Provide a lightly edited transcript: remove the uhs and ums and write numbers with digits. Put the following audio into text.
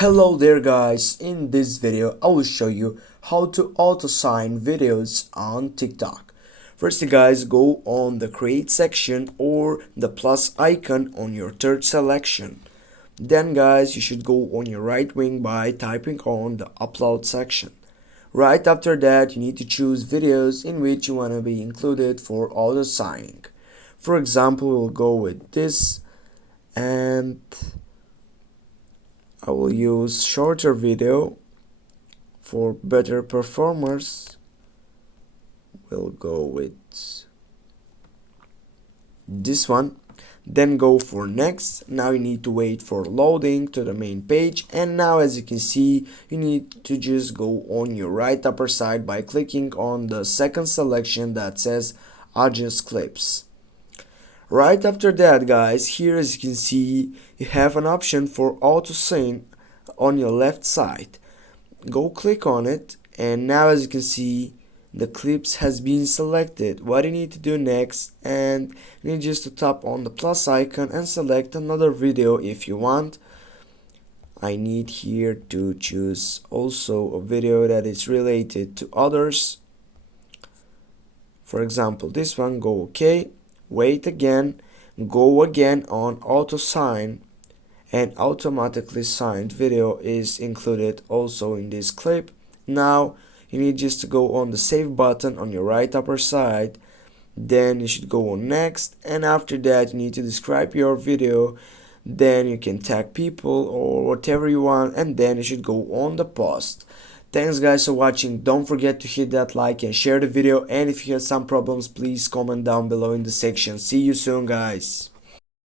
Hello there guys, in this video I will show you how to auto-sign videos on TikTok. Firstly guys, go on the create section or the plus icon on your third selection. Then guys, you should go on your right wing by typing on the upload section. Right after that, you need to choose videos in which you want to be included for auto-signing. For example, we'll go with this and I will use shorter video for better performers. We'll go with this one, then go for next. Now you need to wait for loading to the main page, and now as you can see, you need to just go on your right upper side by clicking on the second selection that says adjust clips. Right after that guys, here as you can see, you have an option for auto sync on your left side. Go click on it, and now as you can see, the clips has been selected. What you need to do next, and you need just to tap on the plus icon and select another video if you want. I need here to choose also a video that is related to others. For example, this one, go OK. Wait again, go again on auto sign, and automatically signed video is included also in this clip. Now you need just to go on the save button on your right upper side, then you should go on next, and after that you need to describe your video, then you can tag people or whatever you want, and then you should go on the post. Thanks guys for watching. Don't forget to hit that like and share the video, and if you have some problems please comment down below in the section. See you soon guys.